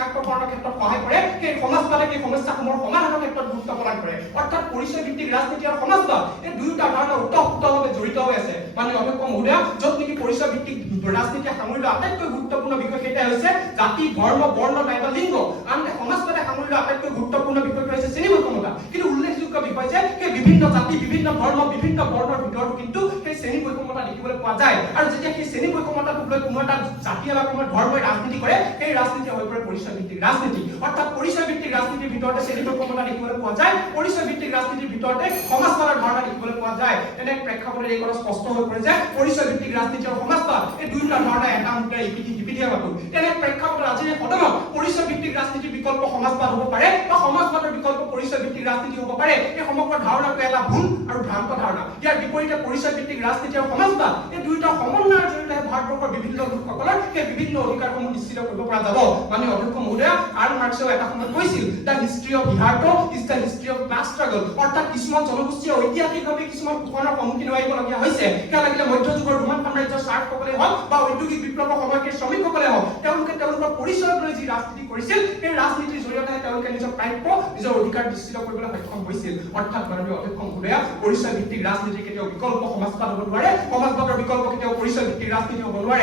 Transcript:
চিনাক্তকৰণৰ ক্ষেত্ৰত সহায় কৰে, সেই সমাজবাদে সেই সমস্যাসমূহৰ সমাধানৰ ক্ষেত্ৰত গুৰুত্ব প্ৰদান কৰে। অৰ্থাৎ পৰিচয় ভিত্তিক ৰাজনীতি আৰু সমাজবাদ এই দুয়োটা ধাৰণা ওতঃপ্ৰোতভাৱে জড়িত হৈ আছে। মাননীয় অধ্যক্ষ মহোদয়, য'ত নেকি পৰিচয় ভিত্তিক ৰাজনীতিয়ে সামৰি লোৱা আটাইতকৈ গুৰুত্বপূৰ্ণ বিষয় কেইটা হৈছে জাতি, ধৰ্ম, বৰ্ণ নাইবা লিংগ। আনহাতে সমাজবাদে সামৰি লোৱা আটাইতকৈ গুৰুত্বপূৰ্ণ বিষয়টো হৈছে শ্ৰেণী বৈষম্যতা। কিন্তু উল্লেখযোগ্য বিষয় যে সেই বিভিন্ন জাতি, বিভিন্ন ধৰ্ম, বিভিন্ন বৰ্ণৰ ভিতৰতো কিন্তু সেই শ্ৰেণী বৈষম্যতা দেখিবলৈ পোৱা যায়। আৰু যেতিয়া সেই শ্ৰেণী বৈষম্যতাটোক লৈ কোনো এটা জাতিয়ে বা কোনো ধৰ্মই ৰাজনীতি কৰে, সেই ৰাজনীতি হৈ পৰে পৰিচয় ভিত্তিক ৰাজনীতি। অৰ্থাৎ পৰিচয় ভিত্তিক ৰাজনীতিৰ ভিতৰতে শ্ৰেণী বৈষম্যতা দেখিবলৈ পোৱা যায়, পৰিচয় ভিত্তিক ৰাজনীতিৰ ভিতৰতে সমাজবাদৰ ধাৰণা দেখিবলৈ পোৱা যায়। তেনে প্ৰেক্ষাপটত এই কথা স্পষ্ট হৈ পৰে যে পৰিচয় ভিত্তিক ৰাজনীতি আৰু সমাজবাদ এই দুয়োটা ধাৰণা এটা মুদ্ৰা ইপিঠি মাতো। তেনে প্ৰেক্ষাপটত আজিৰ এই সদনত পৰিচয় ভিত্তিক ৰাজনীতিৰ বিকল্প সমাজবাদ হ'ব পাৰে বা সমাজবাদৰ বিকল্প পৰিচয় ভিত্তিক ৰাজনীতি হ'ব পাৰে। এই সমগ্ৰ ধাৰণাটো এটা ভুল আৰু ভ্ৰান্ত ধাৰণা। ইয়াৰ বিপৰীতে পৰিচয় ভিত্তিক ৰাজনীতি আৰু সমাজবাদ এই দুয়োটা সমন্বয়ৰ জৰিয়তে ভাৰতবৰ্ষৰ বিভিন্ন লোকসকলৰ সেই বিভিন্ন অধিকাৰসমূহ নিশ্চিত কৰিব পৰা যাব। মাননীয় অধ্যক্ষ মহোদয়, কাৰ্ল মাৰ্ক্সেও এটা সময়ত কৈছিল, the history of hitherto is the history of class struggle. অৰ্থাৎ কিছুমান জনগোষ্ঠীয়ে ঐতিহাসিকভাৱে কিছুমান শোষণৰ সন্মুখীন হ'বলগীয়া হৈছে। সেয়া লাগিলে মধ্যযুগৰ ৰোমান সাম্ৰাজ্যৰ চাৰ্চসকলে হওক বা ঔদ্যোগিক বিপ্লৱৰ সময়ৰ শ্ৰমিকসকলে হওক, তেওঁলোকে তেওঁলোকৰ পৰিচয়ক লৈ যি ৰাজনীতি কৰিছিল, সেই ৰাজনীতিৰ জৰিয়তে তেওঁলোকে নিজৰ প্ৰাপ্য, নিজৰ অধিকাৰ নিশ্চিত কৰিবলৈ সক্ষম হৈছিল। অৰ্থাৎ মাননীয় অধ্যক্ষ মহোদয়, পৰিচয় ভিত্তিক ৰাজনীতি কেতিয়াও বিকল্প সমাজবাদ হ'ব নোৱাৰে, সমাজবাদৰ বিকল্প কেতিয়াও পৰিচয় ভিত্তিক ৰাজনীতি হ'ব নোৱাৰে।